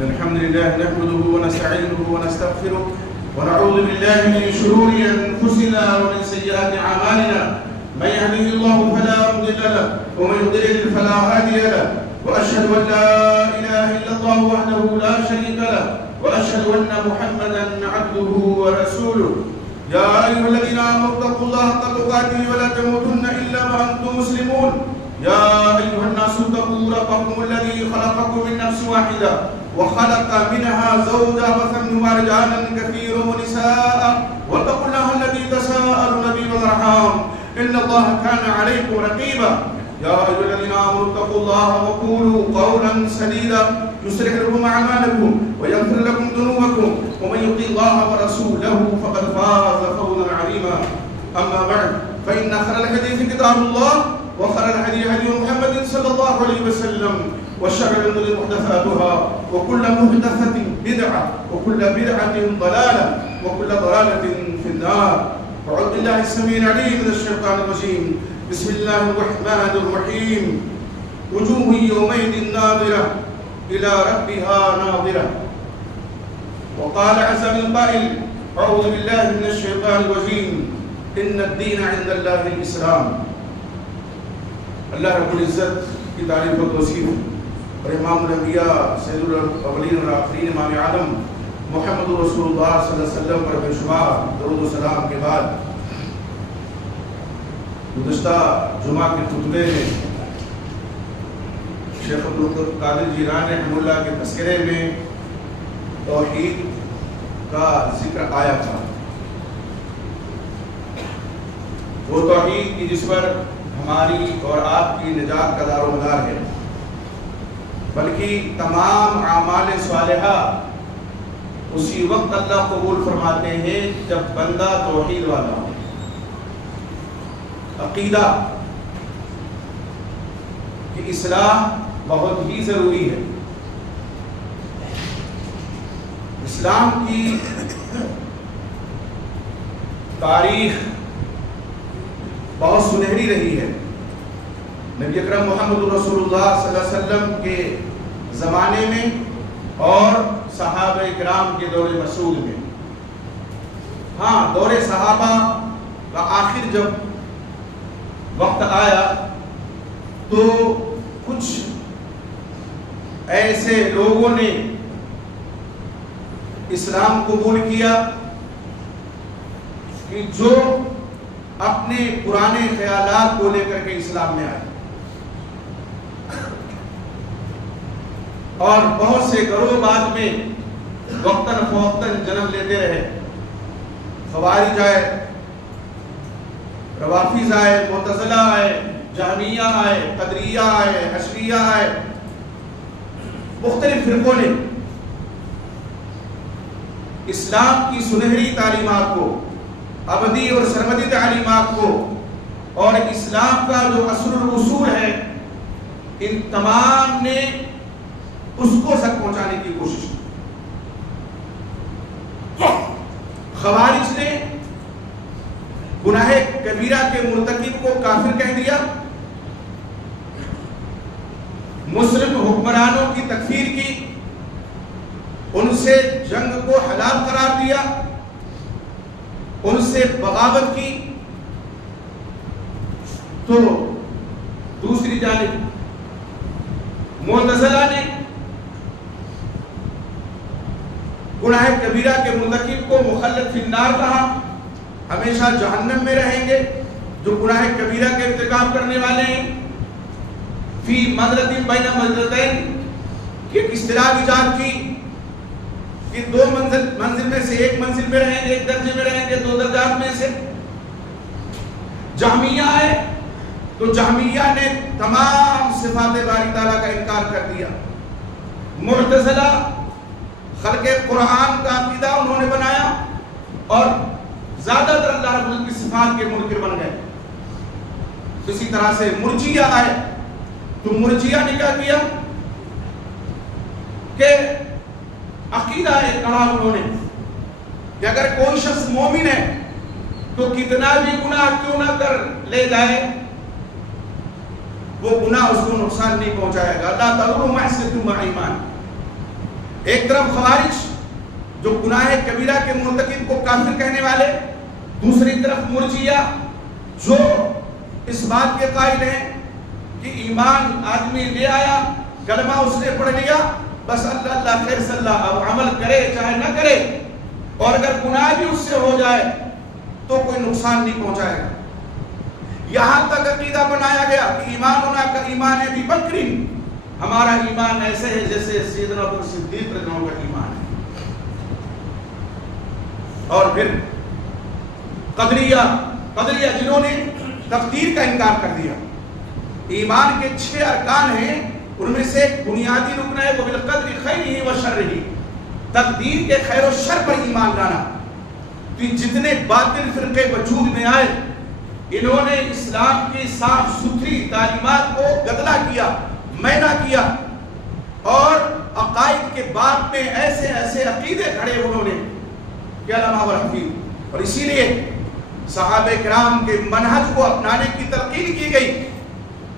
إن الحمد لله نحمده ونستعينه ونستغفره ونعوذ بالله من شرور أنفسنا ومن سيئات أعمالنا من يهده الله فلا مضل له ومن يضلل فلا هادي له وأشهد أن لا إله إلا الله وحده لا شريك له وأشهد أن محمدا عبده ورسوله يا أيها الذين آمنوا اتقوا الله حق تقاته ولا تموتن إلا وأنتم مسلمون يا أيها الناس اتقوا ربكم الذي خلقكم من نفس واحدة وخلق منها زوجها وبث منهما رجالا كثيرا ونساء واتقوا الله الذي تساءلون به والأرحام إن الله كان عليكم رقيبا يا أيها الذين آمنوا اتقوا الله وقولوا قولا سديدا يصلح لكم أعمالكم ويغفر لكم ذنوبكم ومن يطع الله ورسوله فقد فاز فوزا عظيما أما بعد فإن خير الحديث كتاب الله وخير الهدي هدي محمد صلى الله عليه وسلم وشر الأمور محدثاتها وكل محدثة بدعة وكل بدعة ضلالة وكل ضلالة في النار. أعوذ بالله السميع العليم من الشيطان الرجيم. بسم الله الرحمن الرحيم. وجوه يومئذ ناظرة إلى ربها ناظرة. وقال عز من قائل أعوذ بالله من الشيطان الرجيم إن الدين عند الله الإسلام. اللہ رب العزت کی تعریف و توصیف اور امام الانبیاء سید الاولین والآخرین امام عالم محمد رسول اللہ صلی اللہ علیہ وسلم پر بے شمار درود و سلام کے بعد گزشتہ جمعہ کے خطبے میں شیخ عبدالقادر جیلانی رحمہ اللہ کے تذکرے میں توحید کا ذکر آیا تھا. وہ توحید کی جس پر ہماری اور آپ کی نجات کا دار و مدار ہے، بلکہ تمام اعمال صالحہ اسی وقت اللہ قبول فرماتے ہیں جب بندہ توحید والا ہو. عقیدہ کی اصلاح بہت ہی ضروری ہے. اسلام کی تاریخ بہت سنہری رہی ہے. نبی اکرم محمد رسول اللہ صلی اللہ علیہ وسلم کے زمانے میں اور صحابہ اکرام کے دور مسعود میں. ہاں، دور صحابہ کا آخر جب وقت آیا تو کچھ ایسے لوگوں نے اسلام قبول کیا کہ جو اپنے پرانے خیالات کو لے کر کے اسلام میں آئے، اور بہت سے گروہ بعد میں وقتاً فوقتاً جنم لیتے رہے. خوارج آئے، روافض آئے، معتزلہ آئے، جہمیہ آئے، قدریہ آئے، حشریہ آئے. مختلف فرقوں نے اسلام کی سنہری تعلیمات کو، ابدی اور سرمدی تعلیمات کو، اور اسلام کا جو اصل الاصول ہے، ان تمام نے اس کو تک پہنچانے کی کوشش کی. خوارج نے گناہ کبیرہ کے مرتکب کو کافر کہہ دیا، مسلم حکمرانوں کی تکفیر کی، ان سے جنگ کو حلال قرار دیا، ان سے بغاوت کی. تو دوسری جانب معتزلہ نے گناہ کبیرہ کے مرتکب کو مخلد فی النار کہا، ہمیشہ جہنم میں رہیں گے جو گناہ کبیرہ کے ارتکاب کرنے والے ہیں. فی منزلۃ بین منزلتین کی اصطلاح ایجاد کی کہ دو منزل میں سے ایک منزل میں رہیں گے، ایک درجے میں رہیں گے، دو درجات میں سے. جہمیہ آئے تو جہمیہ نے تمام صفات باری تعالیٰ کا انکار کر دیا. معتزلہ خلق قرآن کا عقیدہ انہوں نے بنایا اور زیادہ تر اللہ رب العزت کی صفات کے منکر بن گئے. اسی طرح سے مرجیہ آئے تو مرجیہ نے کیا کیا کہ عقیدہ ایک کڑا انہوں نے کہ اگر کوئی شخص مومن ہے تو کتنا بھی گناہ کیوں نہ کر لے جائے وہ گناہ اس کو نقصان نہیں پہنچائے گا. اللہ تعالیٰ معصیت مع ایمان. ایک طرف خوارج جو گناہ کبیرہ کے مرتکب کو کافر کہنے والے، دوسری طرف مرجئہ جو اس بات کے قائل ہیں کہ ایمان آدمی لے آیا، کلمہ اس نے پڑھ لیا، بس اللہ اللہ خیر صلی اللہ، اب عمل کرے چاہے نہ کرے، اور اگر گناہ بھی اس سے ہو جائے تو کوئی نقصان نہیں پہنچائے گا۔ یہاں تک عقیدہ بنایا گیا کہ ایماننا کا ایمان ابی بکر، ہمارا ایمان ایسے ہے جیسے سیدنا ابو بکر صدیق رضی اللہ عنہ کا ایمان ہے۔ اور پھر قدریہ جنہوں نے تقدیر کا انکار کر دیا۔ ایمان کے 6 ارکان ہیں، ان میں سے ایک بنیادی رکن ہے وہ بالقدر خیرہ و شرہ، تقدیر کے خیر و شر پر ایمان لانا۔ تو جتنے باطل فرقے وجود میں آئے، انہوں نے اسلام کی صاف ستھری تعلیمات کو گدلا کیا، مینا کیا، اور عقائد کے باب میں ایسے ایسے عقیدے کھڑے انہوں نے کہ علامہ ورحمہ۔ اور اسی لیے صحابہ کرام کے منہج کو اپنانے کی تلقین کی گئی۔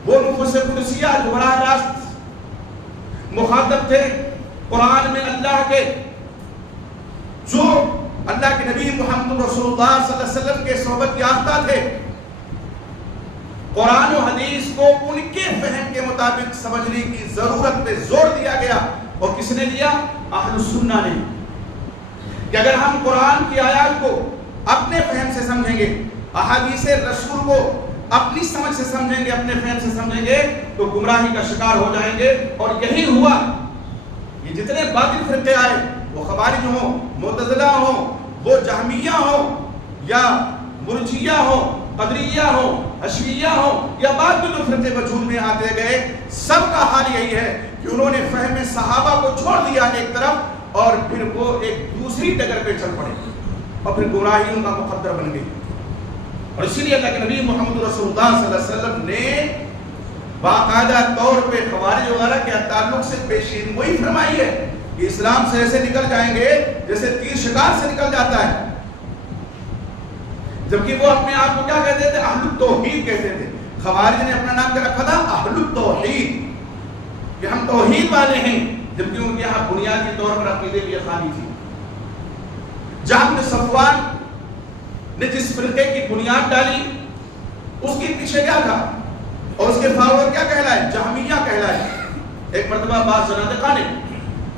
وہ نفوس قدسیہ جو براہ راست مخاطب تھے قرآن میں اللہ کے، جو اللہ کے نبی محمد رسول اللہ صلی اللہ علیہ وسلم کے صحبت یافتہ تھے، قرآن و حدیث کو ان کے فہم کے مطابق سمجھنے کی ضرورت پہ زور دیا گیا۔ اور کس نے دیا؟ اہل السنہ نے، کہ اگر ہم قرآن کی آیات کو اپنے فہم سے سمجھیں گے، احادیث رسول کو اپنی سمجھ سے سمجھیں گے، اپنے فہم سے سمجھیں گے، تو گمراہی کا شکار ہو جائیں گے۔ اور یہی ہوا۔ یہ جتنے باطل فرقے آئے، وہ خوارج ہوں، معتزلہ ہوں، وہ جہمیہ ہوں، یا مرجئہ ہوں، قدریہ ہوں، حشویہ ہوں، یا بعد میں جو فرقے وجود میں آتے گئے، سب کا حال یہی ہے کہ انہوں نے فہم صحابہ کو چھوڑ دیا ایک طرف، اور پھر وہ ایک دوسری ڈگر پہ چل پڑے، اور پھر گمراہی ان کا مقدر بن گئی۔ اور اسی لیے اللہ کے نبی محمد رسول اللہ صلی اللہ علیہ وسلم نے باقاعدہ طور پہ خوارج وغیرہ کے تعلق سے پیشین گوئی فرمائی ہے کہ اسلام سے ایسے نکل جائیں گے جیسے تیر شکار سے نکل جاتا ہے۔ جبکہ وہ اپنے آپ کو کیا کہتے تھے؟ اہل التوحید کہتے تھے۔ خوارج نے اپنا نام کیا رکھا تھا؟ اہل التوحید، کہ ہم توحید والے ہیں، جبکہ ان کے یہاں بنیادی طور پر عقیدے کی خالی تھی۔ جہاں بن صفوان نے جس فرقے کی بنیاد ڈالی، اس کے پیچھے کیا تھا، اور اس کے فاور کیا کہلائے؟ جہمیہ کہلائے۔ ایک مرتبہ بعض زنادقہ نے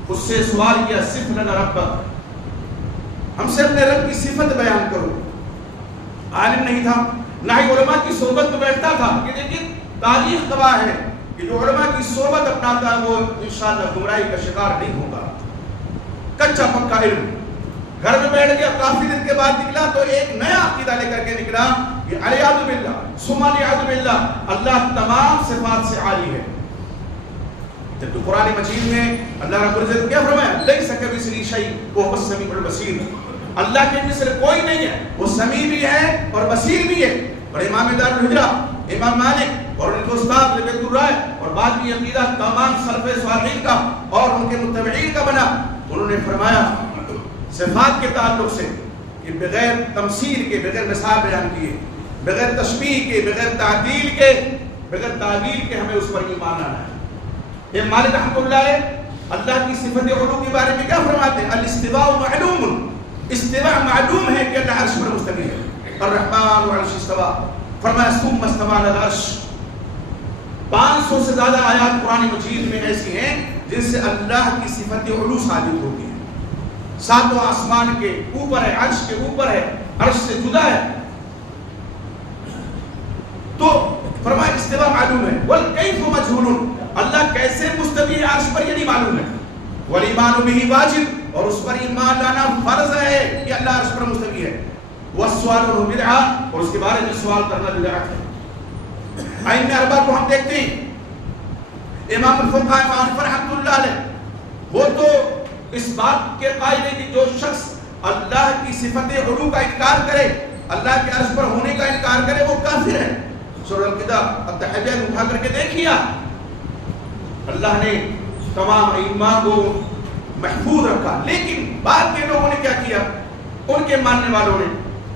اس سے سوال کیا، صف لنا ربک، ہم سے اپنے رب کی صفت بیان کرو۔ عالم نہیں تھا، نہ ہی علماء کی صحبت میں بیٹھتا تھا، کہ لیکن تاریخ گواہ ہے کہ جو علماء کی صحبت اپناتا ہے وہ انشاءاللہ گمراہی کا شکار نہیں ہوگا۔ کچا پکا علم، گھر میں بیٹھ گیا، کافی دن کے بعد نکلا تو ایک نیا عقیدہ لے کر کے نکلا کہ علیہ باللہ ثم علیہ باللہ، اللہ تمام صفات سے عالی ہے۔ جبکہ قرآن مجید میں اللہ رب العزت کیا فرمایا؟ لیس کمثلہ شیء وہو السمیع البصیر، اللہ کے مثل کوئی نہیں ہے، وہ سمیع بھی ہے اور بصیر بھی ہے۔ اور امام دار الہجرہ امام مالک اور ان کے استاد ربیعۃ الرائے اور بعد میں عقیدہ تمام سلف صالحین کا اور ان کے متبعین کا بنا، انہوں نے فرمایا صفات کے تعلق سے کہ بغیر تمثیل کے، بغیر مثال بیان کیے، بغیر تشبیہ کے، بغیر تعدیل کے، بغیر تعویل کے ہمیں اس پر ایمان لانا ہے۔ امام مالک رحمۃ اللہ علیہ اللہ کی صفت علو کے بارے میں کیا فرماتے ہیں؟ الاستواء معلوم، استواء معلوم ہے کہ اللہ عرش پر مستوی ہے۔ الرحمن علی العرش استوى، فرمایا ثم استوى علی العرش۔ 500 سے زیادہ آیات قرآن مجید میں ایسی ہیں جن سے اللہ کی صفت علو ثابت ہوتی ہے۔ ساتوں آسمان کے اوپر ہے، عرش کے اوپر ہے، عرش سے جدا ہے۔ تو فرمایا استواء معلوم ہے، والکیف مجہول، اللہ کیسے مستوی ہے عرش پر یہ نہیں معلوم ہے۔ والایمان بہ واجب، اور اس پر ایمان لانا فرض ہے کہ اللہ عرش پر مستوی ہے۔ والسؤال عنہ بدعہ، اور اس کے بارے میں سوال کرنا بدعت ہے۔ ائمہ اربعہ کو ہم دیکھتے ہیں، امام الفقہاء امام حنیفہ رحمۃ اللہ علیہ، وہ تو اس بات کے قائل ہے کہ جو شخص اللہ کی صفت علو کا انکار کرے، اللہ کے عرش پر ہونے کا انکار کرے، وہ کافر ہے۔ سورہ القدہ التحیہ میں اٹھا کر کے دیکھیا، اللہ نے تمام ائمہ کو محفوظ رکھا، لیکن بعد کے لوگوں نے کیا کیا؟ ان کے ماننے والوں نے،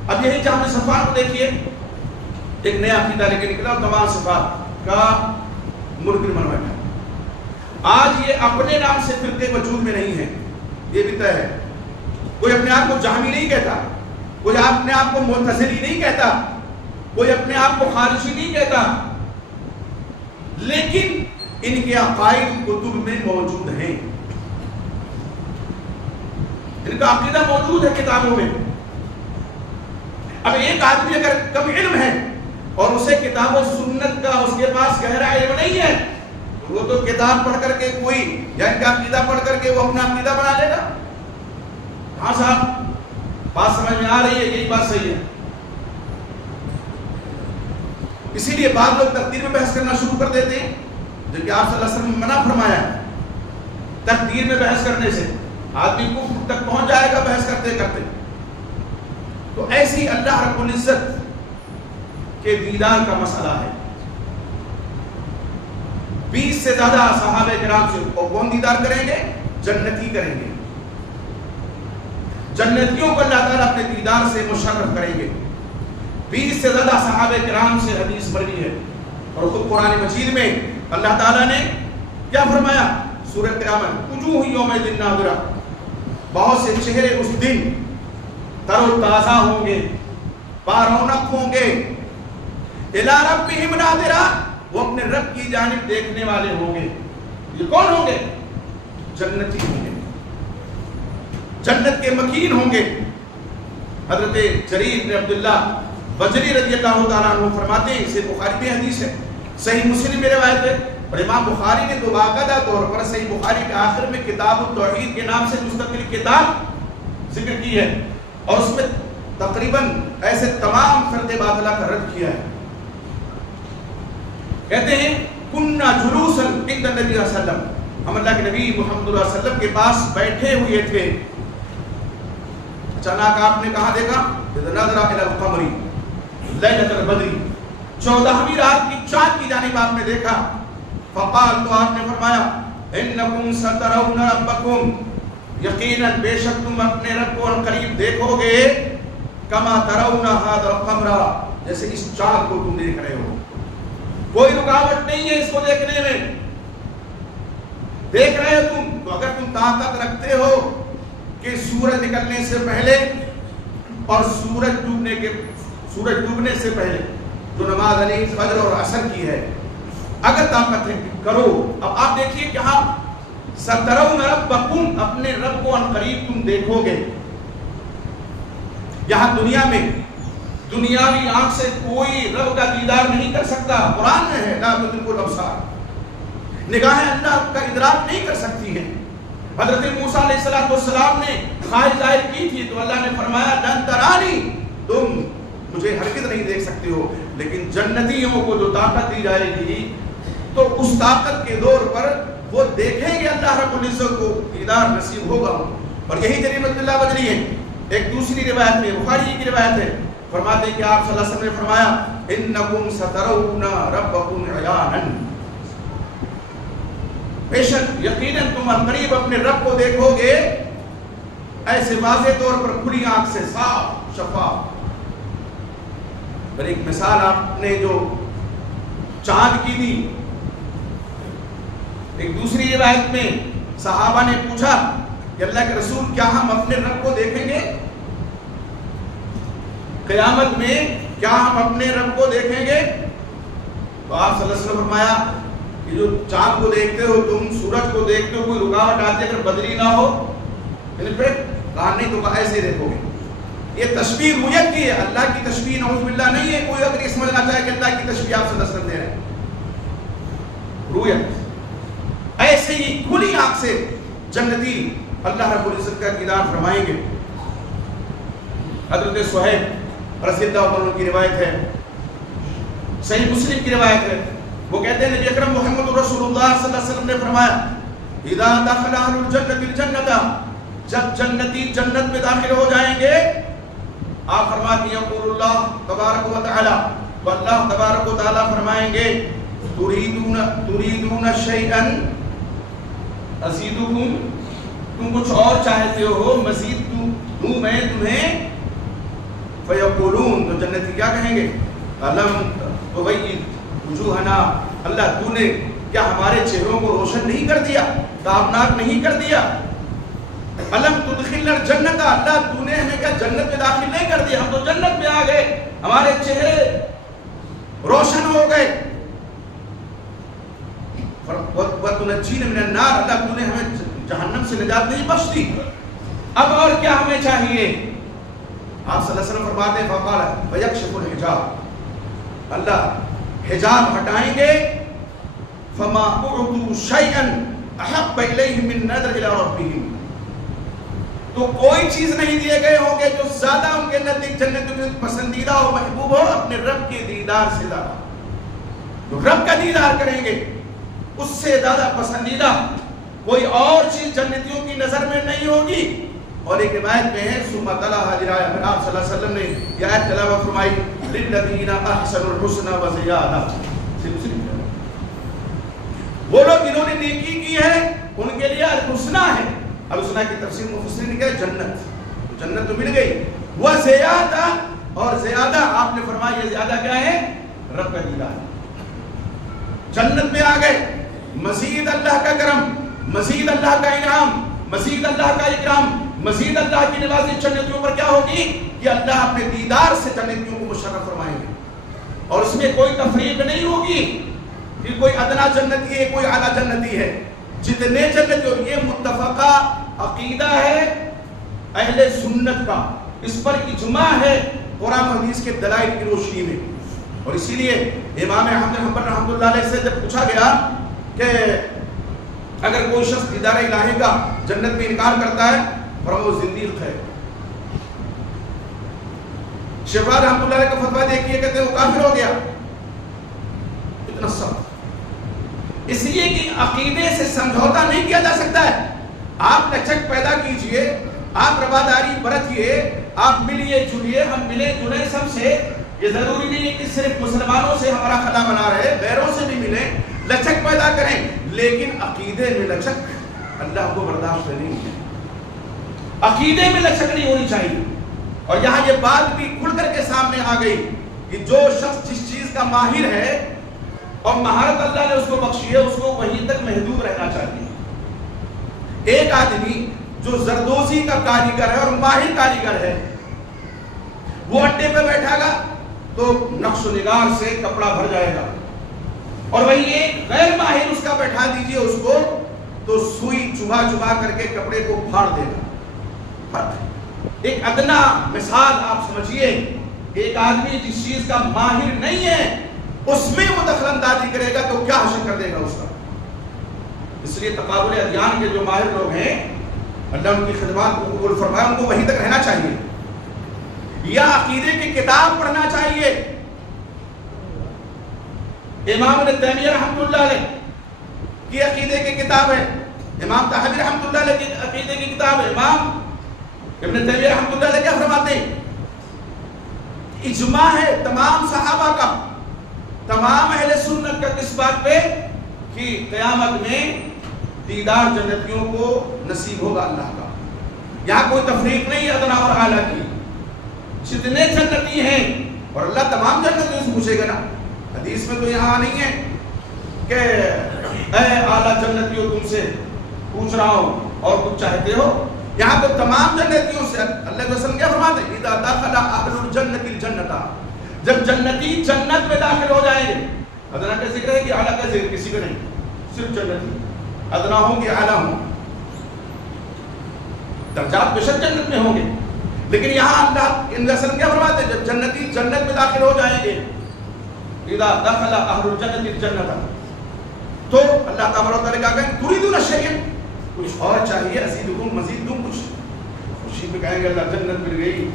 اب یہی جہاں میں صفات کو دیکھیے، ایک نیا عقیدہ لے کے نکلا اور تمام صفات کا منکر بن بیٹھا۔ آج یہ اپنے نام سے فرقے وجود میں نہیں ہیں، یہ بھی طے ہے۔ کوئی اپنے آپ کو جہمی نہیں کہتا، کوئی اپنے آپ کو معتزلی نہیں کہتا، کوئی اپنے آپ کو خارجی نہیں کہتا، لیکن ان کے عقائد کتب میں موجود ہیں، ان کا عقیدہ موجود ہے کتابوں میں۔ اب ایک آدمی اگر کم علم ہے اور اسے کتاب و سنت کا اس کے پاس گہرا علم نہیں ہے، وہ تو کتاب پڑھ کر کے کوئی یا ان کا عقیدہ پڑھ کر کے وہ اپنا عقیدہ بنا لے گا۔ ہاں صاحب بات سمجھ میں آ رہی ہے، یہی بات صحیح ہے۔ اسی لیے بعض لوگ تقدیر میں بحث کرنا شروع کر دیتے ہیں، جو کہ آپ صلی اللہ علیہ وسلم نے منع فرمایا ہے تقدیر میں بحث کرنے سے، آدمی کفر تک پہنچ جائے گا بحث کرتے کرتے۔ تو ایسی اللہ رب العزت کے دیدار کا مسئلہ ہے۔ 20 سے زیادہ صحابہ کرام سے کون دیدار کریں گے؟ جنتی کریں گے، جنتیوں کو اللہ تعالیٰ اپنے دیدار سے مشرف کریں گے۔ 20 سے زیادہ صحابہ کرام سے حدیث مروی ہے، اور خود قرآن مجید میں اللہ تعالیٰ نے کیا فرمایا؟ سورۃ قیامت، وجوہ یومئذ ناظرہ، بہت سے چہرے اس دن تر و تازہ ہوں گے، بارونق ہوں گے، الی ربہم ناظرہ، وہ اپنے رب کی جانب دیکھنے والے ہوں گے۔ یہ کون ہوں گے؟ جنتی ہوں گے، جنت کے مکین ہوں گے۔ حضرت جریر بن عبداللہ بجلی رضی اللہ تعالیٰ عنہ فرماتے ہیں، اسے بخاری میں حدیث ہے، صحیح مسلم میں روایت ہے، اور امام بخاری نے تو باقاعدہ طور پر صحیح بخاری کے آخر میں کتاب التوحید کے نام سے مستقل کتاب ذکر کی ہے، اور اس میں تقریباً ایسے تمام فرقے باطلہ کا رد کیا ہے۔ کہتے ہیں کننا جلوسا عند النبی صلی اللہ علیہ وسلم، ہم اللہ کے نبی محمد صلی اللہ علیہ وسلم کے پاس بیٹھے ہوئے تھے، اچانک آپ نے کہا دیکھا اذ نظر الی القمر لیلۃ البدر، 14ویں رات کی چاند کی جانب آپ نے دیکھا، فقال، تو آپ نے فرمایا انکم سترون ربکم، یقیناً بے شک تم اپنے رب کو قریب دیکھو گے، کما ترون ھذا القمر، جیسے اس چاند کو تم دیکھ رہے ہو۔ کوئی رکاوٹ نہیں ہے اس کو دیکھنے میں، دیکھ رہے ہو تم، تو اگر تم طاقت رکھتے ہو کہ سورج نکلنے سے پہلے اور سورج ڈوبنے سے پہلے جو نماز علی فجر اور عصر کی ہے، اگر طاقت ہے کرو۔ اب آپ دیکھیے کہ ہاں سترون ربکم، اپنے رب کو ان قریب تم دیکھو گے۔ یہاں دنیا میں دنیاوی آنکھ سے کوئی رب کا دیدار نہیں کر سکتا، قرآن میں ہے لا تدرکہ الابصار، نگاہیں اللہ کا ادراک نہیں کر سکتی ہیں۔ حضرت موسیٰ علیہ السلام نے خواہش ظاہر کی تھی تو اللہ نے فرمایا لن ترانی، تم مجھے ہرگز نہیں دیکھ سکتے ہو، لیکن جنتیوں کو جو طاقت دی جائے گی تو اس طاقت کے دور پر وہ دیکھیں گے اللہ رب العزت کو، دیدار نصیب ہوگا۔ اور یہی جریر بن عبداللہ بجلی ہے۔ ایک دوسری روایت میں، بخاری کی روایت ہے، فرماتے ہیں کہ آپ صلی اللہ علیہ وسلم نے فرمایا انکم سترون ربکم عیانا، بے شک یقیناً تم قریب اپنے رب کو دیکھو گے، ایسے واضح طور پر کھلی آنکھ سے، صاف شفاف۔ اور ایک مثال آپ نے جو چاند کی دی، ایک دوسری روایت میں صحابہ نے پوچھا کہ اللہ کے رسول کیا ہم اپنے رب کو دیکھیں گے قیامت میں، کیا ہم اپنے رب کو دیکھیں گے؟ تو آپ صلی اللہ علیہ وسلم فرمایا کہ جو چاند کو دیکھتے ہو تم، سورج کو دیکھتے ہو، کوئی رکاوٹ آتی ہے اگر بدری نہ ہو، پھر کہا نہیں تو ایسے دیکھو گے۔ یہ تشبیہ رؤیت کی ہے، اللہ کی تشبیہ نعوذ باللہ نہیں ہے۔ کوئی اگر یہ سمجھنا چاہے کہ اللہ کی تشبیہ آپ سے دستر دے رہے ہیں، رؤیت ایسے ہی کھلی آنکھ سے جنتی اللہ رب العزت کا دیدار فرمائیں گے۔ حضرت صہیب رضی اللہ عنہ کی روایت ہے، صحیح مسلم کی روایت ہے، وہ کہتے ہیں نبی اکرم محمد رسول اللہ صلی اللہ علیہ وسلم نے فرمایا اذا دخل اہل الجنۃ الجنۃ، جب جنتی جنت میں داخل ہو جائیں گے، آپ فرماتے ہیں یقول اللہ تبارک و تعالی، تو اللہ تبارک و تعالی فرمائیں گے تريدون شيئا ازيدكم، تم کچھ اور چاہتے ہو مزید دوں میں تمہیں؟ فیقولون، تو جنتی کیا کہیں گے؟ الم تبید وجوہنا، اللہ تو نے کیا ہمارے چہروں کو روشن نہیں کر دیا، تابناک نہیں کر دیا؟ الم تدخلنا الجنت، اللہ تو نے ہمیں کیا جنت میں داخل نہیں کر دیا؟ ہم تو جنت میں آ گئے، ہمارے چہرے روشن ہو گئے۔ وَتُنَجِّينَ مِنَ النَّارِ، اللہ تو نے ہمیں جہنم سے نجات نہیں بخش دی، اب اور کیا ہمیں چاہیے؟ آپ صلی اللہ علیہ وسلم فرماتے ہیں فقال فَيَكْشِفُ الْحِجَابَ، اللہ حجاب ہٹائیں گے، فَمَا أُعْطُوا شَيْئًا أَحَبَّ إِلَيْهِم مِّن نَّظْرِ إِلَىٰ رَبِّهِمْ، تو کوئی چیز نہیں دیے گئے ہوں گے جو زیادہ ان کے نزدیک جنت میں پسندیدہ ہو، محبوب ہو اپنے رب کے دیدار سے زیادہ۔ جو رب کا دیدار کریں گے اس سے زیادہ پسندیدہ کوئی اور چیز جنتیوں کی نظر میں نہیں ہوگی۔ اور ایک روایت میں ہے ثم تلا حاضر آیا، پھر آپ صلی اللہ علیہ وسلم نے یہ آیت تلاوت فرمائی للذین احسنوا الحسنى وزیادہ، وہ لوگ جنہوں نے نیکی کی ہے ان کے لیے الحسنہ ہے۔ الحسنہ کی تفسیر مفسرین نے کہا جنت، جنت تو مل گئی، وہ زیادہ، اور زیادہ آپ نے فرمایا یہ زیادہ کیا ہے؟ رب کا دیدار۔ جنت میں آ گئے، مزید اللہ کا کرم، مزید اللہ کا انعام، مزید اللہ کا اکرام، مزید اللہ کی نوازش جنتیوں پر کیا ہوگی کہ اللہ اپنے دیدار سے جنتیوں کو مشرف فرمائیں گے، اور اس میں کوئی تفریق نہیں ہوگی کہ کوئی ادنا جنتی ہے کوئی اعلیٰ جنتی ہے۔ جتنے جنتی، اور یہ متفقہ عقیدہ ہے اہل سنت کا، اس پر اجماع ہے قرآن و حدیث کے دلائل کی روشنی میں۔ اور اسی لیے امام احمد بن حنبل رحمۃ اللہ علیہ سے جب پوچھا گیا کہ اگر کوئی شخص دیدار الہی کا جنت میں انکار کرتا ہے فرمایا وہ زندیق ہے۔ شیخ رحمۃ اللہ علیہ کا فتویٰ دیکھیے، کہتے ہیں وہ کافر ہو گیا۔ اتنا سخت، اس لیے کہ عقیدے سے سمجھوتا نہیں کیا جا سکتا ہے۔ آپ لچک پیدا کیجئے، آپ رواداری برتیے، آپ ملیے جلیے، ہم ملے جلے سب سے، یہ ضروری نہیں ہے کہ صرف مسلمانوں سے ہمارا خلا بنا رہے، غیروں سے بھی ملیں، لچک پیدا کریں، لیکن عقیدے میں لچک اللہ کو برداشت نہیں ہے، عقیدے میں لچک نہیں ہونی چاہیے۔ اور یہاں یہ بات بھی کھل کر کے سامنے آ گئی کہ جو شخص جس چیز کا ماہر ہے اور مہارت اللہ نے اس کو بخشی ہے، اس کو وہیں تک محدود رہنا چاہیے۔ ایک آدمی جو زردوزی کا کاریگر ہے اور ماہر کاریگر ہے، وہ اڈے پہ بیٹھا گا تو نقش و نگار سے کپڑا بھر جائے گا، اور وہی ایک غیر ماہر اس کا بیٹھا دیجئے اس کو تو سوئی چبھا چبھا کر کے کپڑے کو پھاڑ دے گا۔ ایک ادنا مثال آپ سمجھیے، ایک آدمی جس چیز کا ماہر نہیں ہے اس میں وہ دخل اندازی کرے گا تو کیا حاصل کر دے گا اس کا۔ اس لیے تقابل ادیان کے جو ماہر لوگ ہیں، اللہ ان کی خدمات کو قبول فرمائے، ان کو وہیں تک رہنا چاہیے، یا عقیدے کی کتاب پڑھنا چاہیے۔ امام ابن تیمیہ رحمۃ اللہ علیہ کی عقیدے کی کتاب ہے، امام طحاوی رحمۃ اللہ علیہ کی عقیدے کی کتاب ہے۔ امام ابن تیمیہ رحمۃ اللہ علیہ کیا فرماتے ہیں؟ اجماع ہے تمام صحابہ کا، تمام اہل سنت کا کس بات پہ کہ قیامت میں دیدار جنتیوں کو نصیب ہوگا اللہ کا۔ یہاں کوئی تفریق نہیں ادنا اور اعلیٰ کی، جتنے جنتی ہیں، اور اللہ تمام جنتیوں سے پوچھے گا نا۔ حدیث میں تو یہاں نہیں ہے کہ اے اعلیٰ جنتیوں تم سے پوچھ رہا ہوں اور کچھ چاہتے ہو، یہاں تو تمام جنتیوں سے۔ اللہ کے رسول کیا فرماتے ہیں؟ اذا دخل اہل الجنت الجنت، جب جنتی جنت میں داخل ہو جائیں گے، ادنا کا ذکر ہے کہ اعلیٰ کا ذکر کسی کا نہیں، صرف جنتی، ادنا ہوں گے اعلیٰ ہوں، درجات بے شک جنت میں ہوں گے، لیکن یہاں اللہ ان رسول کیا فرماتے ہیں؟ جب جنتی جنت میں داخل ہو جائیں گے، اذا دخل اہل الجنت الجنت، تو اللہ تبارک و تعالیٰ کہا کہ تريدون شيئا، کچھ اور چاہیے، ازیدکم مزید دوں کچھ، خوشی میں کہیں گے اللہ جنت مل گئی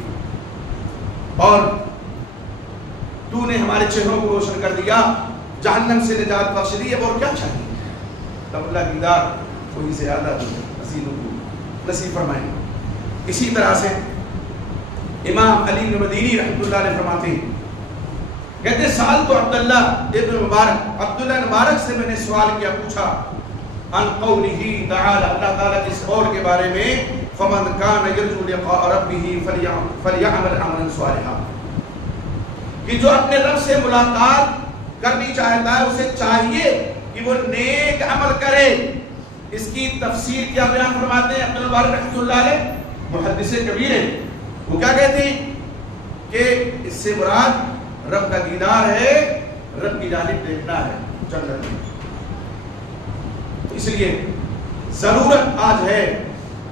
اور تو نے ہمارے چہروں کو روشن کر دیا، جہنم سے نجات بخش دی، اب اور کیا چاہیے؟ تب اللہ دیدار کوئی زیادہ ازیدکم نصیب فرمائیں۔ اسی طرح سے امام علی بن مدینی رحمۃ اللہ علیہ فرماتے ہیں، کہتے سال تو عبداللہ ابن مبارک، عبداللہ مبارک سے میں نے سوال کیا، پوچھا عن قولہ تعالی، اللہ تعالیٰ کے اس قول کے بارے میں، فمن کان یرجو لقاء ربہ فلیعمل عملا صالحا، کہ جو اپنے رب سے ملاقات کرنی چاہتا ہے اسے چاہیے کہ وہ نیک عمل کرے. اس کی تفسیر کیا بیان فرماتے ہیں عبد الباری رحمۃ اللہ علیہ، محدث کبیر ہے. وہ کیا کہتے ہیں کہ اس سے مراد رب کا دیدار ہے، رب کی جانب دیکھنا ہے جنت میں. اس لیے ضرورت آج ہے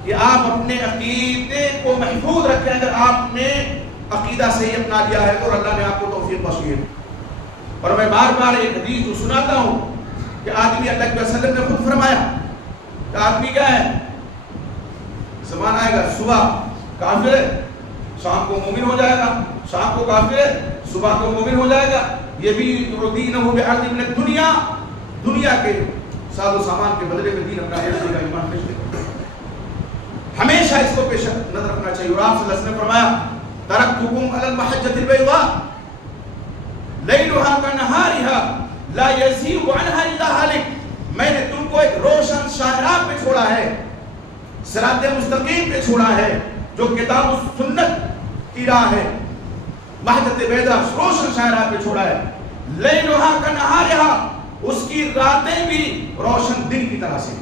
کہ آپ اپنے عقیدے کو محفوظ رکھیں. اگر آپ نے عقیدہ صحیح اپنا لیا ہے اور اللہ نے آپ کو توفیق بخشی ہے. اور میں بار بار ایک حدیث جو سناتا ہوں کہ آدمی اللہ کے وسلم نے خود فرمایا کہ آدمی کیا ہے، زمان آئے گا صبح کافر ہے، شام کو مومن ہو جائے گا، شام کو کافر ہے، صبح کو مومن ہو جائے گا. یہ بھی دینہ بعرض من الدنیا، دنیا کے ساز و سامان کے بدلے میں دین اپنا ہے، ایمان پیش کرے. ہمیشہ اس کو پیش نظر رکھنا چاہیے. اور آپ صلی اللہ علیہ وسلم نے فرمایا ترکتکم علی المحجۃ البیضاء لیلها کنہارها لا یزیغ عنها الا ہالک. میں نے تم کو ایک روشن شاہراہ پہ چھوڑا ہے، صراط مستقیم پہ چھوڑا ہے، جو کتاب و سنت کی راہ ہے. محجۃ بیضاء روشن شاہراہ پہ چھوڑا ہے. لیلها کنہارها، اس کی راتیں بھی روشن دن کی طرح سے،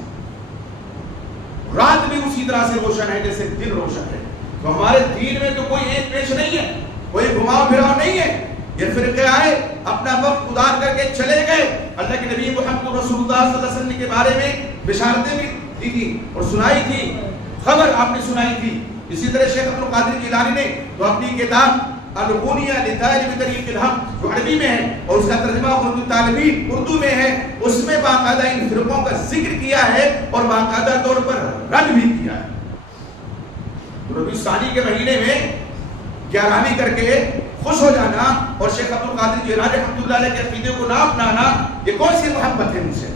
رات بھی اسی طرح سے روشن ہے جیسے دن روشن ہے. تو ہمارے دین میں تو کوئی ایک پیش نہیں ہے، کوئی گھماؤ پھراؤ نہیں ہے. یہ فرقے آئے اپنا وقت گزار کر کے چلے گئے. اللہ کے نبی محمد رسول اللہ صلی اللہ علیہ وسلم کے بارے میں بشارتیں بھی دی تھی اور سنائی تھی، خبر آپ نے سنائی تھی. اسی طرح شیخ عبد القادر جیلانی نے تو اپنی کتاب الغنیہ لطالب طریق الحق جو عربی میں ہے اور اس کا ترجمہ اردو طالبین اردو میں ہے، اس میں باقاعدہ ان فرقوں کا ذکر کیا ہے اور باقاعدہ طور پر رد بھی کیا ہے. ربیع ثانی کے مہینے میں گیارہویں کر کے خوش ہو جانا اور شیخ عبد القادر جیلانی رحمۃ اللہ علیہ کے عقیدے کو نہ اپنانا، یہ کون سی محبت ہے؟ ان سے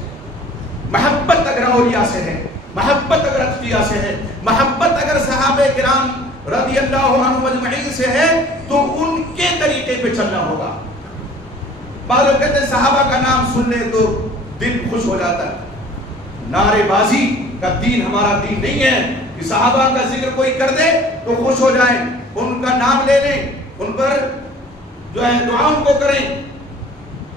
محبت اگر اولیاء سے ہے، محبت اگر اتقیاء سے ہے، محبت اگر صحابہ کرام رضی اللہ عنہم اجمعین سے ہے تو ان کے طریقے پہ چلنا ہوگا. بعض لوگ کہتے ہیں صحابہ کا نام سن لے تو دل خوش ہو جاتا ہے. نعرے بازی کا دین ہمارا دین نہیں ہے کہ صحابہ کا ذکر کوئی کر دے تو خوش ہو جائیں، ان کا نام لے لیں، ان پر جو ہے دعاؤں کو کریں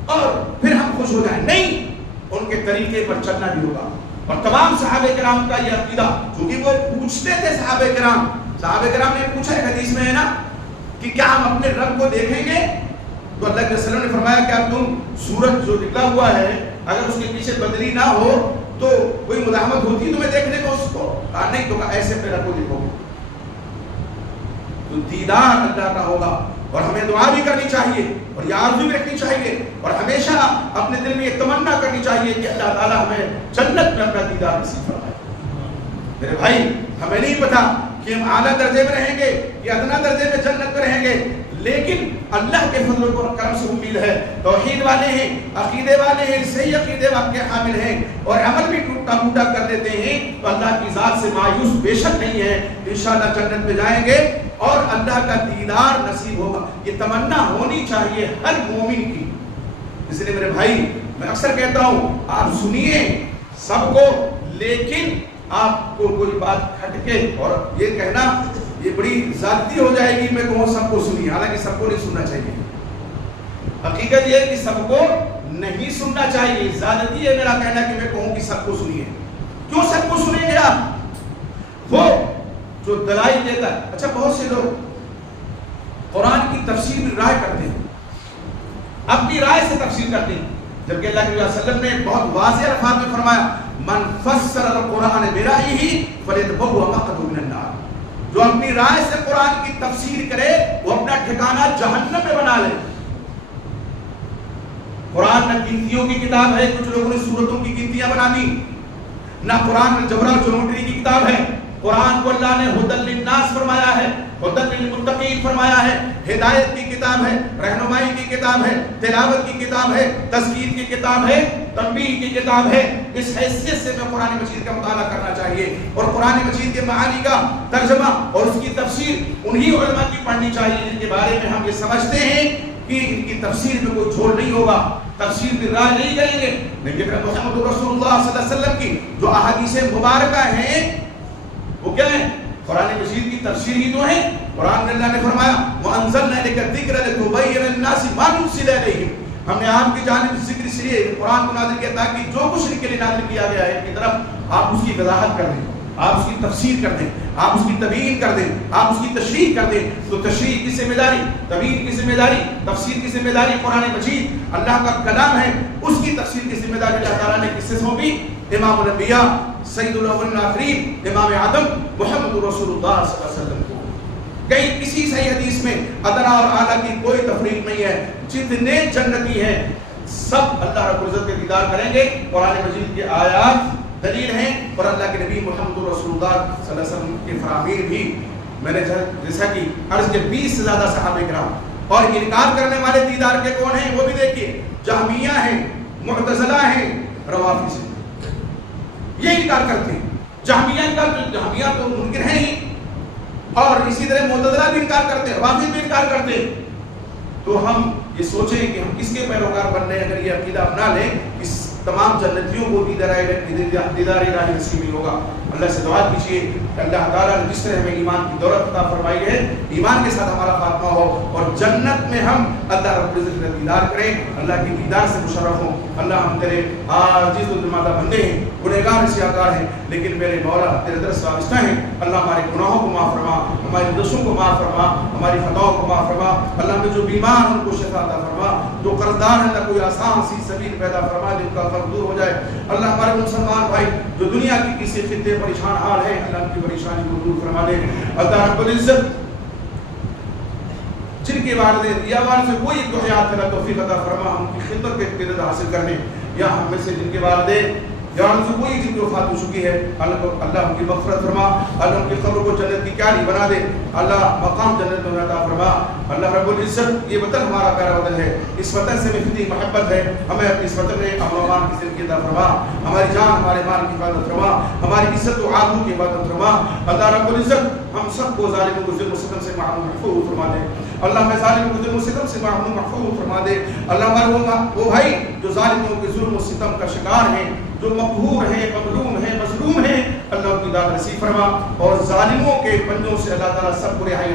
اور پھر ہم خوش ہو جائیں. نہیں، ان کے طریقے پر چلنا بھی ہوگا. اور تمام صحابہ کرام کا یہ عقیدہ، چونکہ وہ پوچھتے تھے صحابہ کرام نے پوچھا ہے، حدیث میں ہے نا کہ کیا ہم اپنے رب کو دیکھیں گے؟ تو اللہ کے وسلم نے فرمایا کہ اب تم سورج جو نکلا ہوا ہے اگر اس کے پیچھے بدلی نہ ہو تو کوئی مزاحمت ہوتی تمہیں دیکھنے کو اس کو؟ نہیں تو ایسے اپنے رب کو دیکھو گے تو دیدار اللہ کا ہوگا. اور ہمیں دعا بھی کرنی چاہیے اور یہ آرزو بھی رکھنی چاہیے اور ہمیشہ اپنے دل میں یہ تمنا کرنی چاہیے کہ اللہ تعالیٰ ہمیں جنت میں اپنا دیدار نصیب فرمائے. میرے بھائی، ہمیں نہیں پتا کہ ہم اعلیٰ درجے میں رہیں گے یا ادنا درجے میں جنت میں رہیں گے، لیکن اللہ کے فضل و کرم سے امید ہے. توحید والے ہیں، عقیدے والے ہیں، صحیح عقیدے کے حامل ہیں اور عمل بھی ٹوٹا پھوٹا کر دیتے ہیں تو اللہ کی ذات سے مایوس بے شک نہیں ہے. انشاءاللہ جنت میں جائیں گے اور اللہ کا دیدار نصیب ہوگا. یہ تمنا ہونی چاہیے ہر مومن کی. اس لیے میرے بھائی، میں اکثر کہتا ہوں آپ سنیے سب کو، لیکن آپ کو کوئی بات کھٹکے اور یہ کہنا یہ بڑی زیادتی ہو جائے گی میں کہوں سب کو سنیے، حالانکہ سب کو نہیں سننا چاہیے. حقیقت یہ ہے کہ سب کو نہیں سننا چاہیے. زیادتی ہے میرا کہنا کہ میں کہوں کہ سب کو سنیے. کیوں سب کو سنیں گے آپ؟ وہ جو دلائل دیتا ہے. اچھا، بہت سے لوگ قرآن کی تفسیر میں رائے کرتے ہیں، اپنی رائے سے تفسیر کرتے ہیں، جبکہ اللہ کے وسلم نے بہت واضح الفاظ میں فرمایا من فسر القرآن برائیہ فلیتبوأ مقعدہ من النار. جو اپنی رائے سے قرآن کی تفسیر کرے وہ اپنا ٹھکانہ جہنم میں بنا لے. قرآن نہ گنتیوں کی کتاب ہے، کچھ لوگوں نے سورتوں کی گنتیاں بنا دی، نہ قرآن میں جبرا جومیٹری کی کتاب ہے. قرآن کو اللہ نے ھدی للناس فرمایا ہے، ھدی للمتقین فرمایا ہے، ہدایت کی کتاب ہے، رہنمائی کی کتاب ہے، تلاوت کی کتاب ہے، تذکیر کی کتاب ہے، تنبیہ کی کتاب ہے. اس حیثیت سے میں قرآن مجید کا مطالعہ کرنا چاہیے اور قرآن مجید کے معانی کا ترجمہ اور اس کی تفسیر انہی علماء کی پڑھنی چاہیے جن کے بارے میں ہم یہ سمجھتے ہیں کہ ان کی تفسیر میں کوئی جھول نہیں ہوگا، تفسیر میں رائے نہیں کریں گے. لیکن محمد رسول اللہ صلی اللہ علیہ وسلم کی جو احادیث مبارکہ ہیں وہ کیا ہیں؟ قرآن مجید کی تفسیر ہی تو ہے. قرآن میں اللہ نے فرمایا وَأَنزَلْنَا إِلَيْكَ الذِّكْرَ لِتُبَيِّنَ لِلنَّاسِ مَا نُزِّلَ إِلَيْهِمْ. ہم نے آپ کی جانب ذکر اس لیے قرآن کو نازل کیا تاکہ جو کچھ ان کے لیے نازل کیا گیا ہے ان کی طرف آپ اس کی وضاحت کر دیں، آپ اس کی تفسیر کر دیں، آپ اس کی تبیین کر دیں، آپ اس کی تشریح کر دیں. تو تشریح کی ذمہ داری، تبیین کی ذمہ داری، تفسیر کی ذمہ داری قرآن مجید اللہ کا کلام ہے، اس کی تفسیر کی ذمہ داری اللہ تعالیٰ نے کس سے سونپی؟ امام الانبیاء سید الاولین والآخرین امام اعظم محمد رسول اللہ صلی اللہ علیہ وسلم کو. کہیں کسی صحیح حدیث میں ادنا اور اعلیٰ کی کوئی تفریق نہیں ہے. جتنے جنتی ہیں سب اللہ رب العزت کے دیدار کریں گے. قرآن مجید کی آیات دلیل ہیں اور اللہ کے نبی محمد رسول اللہ صلی اللہ علیہ وسلم کے فرامین بھی. میں نے جیسا کہ عرض کے 20 سے زیادہ صحابہ کرام اور انکار کرنے والے دیدار کے کون ہیں وہ بھی دیکھیے. جہمیہ ہیں، معتزلہ ہیں، روافض ہیں، یہ انکار کرتے ہیں. جہمیہ تو منکر ہیں ہی، اور اسی طرح معتزلہ بھی انکار کرتے ہیں، روافض بھی انکار کرتے ہیں. تو ہم یہ سوچیں کہ ہم کس کے پیروکار بننے اگر یہ عقیدہ اپنا لیں اس تمام جنتیوں کو دیدار الہی نصیب نہیں ہوگا. اللہ سے دعا کیجیے کہ اللہ تعالیٰ نے جس طرح ہمیں ایمان کی دولت عطا فرمائی ہے ایمان کے ساتھ ہمارا خاتمہ ہو اور جنت میں ہم اللہ رب العزت کا دیدار کریں، اللہ کی دیدار سے مشرف ہوں. اللہ ہم تیرے عاجز و دلمادہ بندے ہیں، گنہگار سیاکار ہیں، لیکن میرے مولا تیرے در سے وابستہ ہیں. اللہ ہمارے گناہوں کو معاف فرما، ہماری دوستوں کو معاف فرما، ہماری خطاؤں کو معاف فرما. اللہ میں جو بیمار ان کو شفا عطا فرما، جو قرضدار ہیں اللہ کوئی آسان سی سبیل پیدا فرما جن کا قرض دور ہو جائے. اللہ ہمارے مسلمان بھائی جو دنیا کی کسی خطے پریشان حال ہے اللہ ان کی پریشانی کو دور فرما دے. اللہ رب العزت جن کے والدین یا والد سے کوئی ایک حیات اللہ توفیق عطا فرما ہم کی خدمت کے اقتدار حاصل کرنے، یا ہم میں سے جن کے والدین یا ان سے کوئی جن کی وفات ہو چکی ہے اللہ ان کی مغفرت فرما. اللہ ان کی قبر کو جنت کی کیاری بنا دے. اللہ مقام جنت میں عطا فرما. اللہ رب العزت یہ وطن ہمارا پیارا وطن ہے، اس وطن سے مفتی محبت ہے، ہمیں اپنے اس وطن میں امن و امان کی زندگی عطا فرما. ہماری جان ہمارے مال کی حفاظت فرما، ہماری عزت و آبرو کی حفاظت فرما. اللہ رب العزت ہم سب کو ظالموں کو ظلم و ستم سے محفوظ فرما دے. اللہ ہمیں ظالموں کو ظلم و ستم سے محفوظ فرما دے. اللہ ہمارے وہ بھائی جو ظالموں کے ظلم و ستم کا شکار ہیں، جو مقہور ہیں، مظلوم ہیں، مظلوم ہیں، اللہ ان کی داد نصیب فرما اور ظالموں کے پنجوں سے اللہ تعالیٰ سب کو رہائی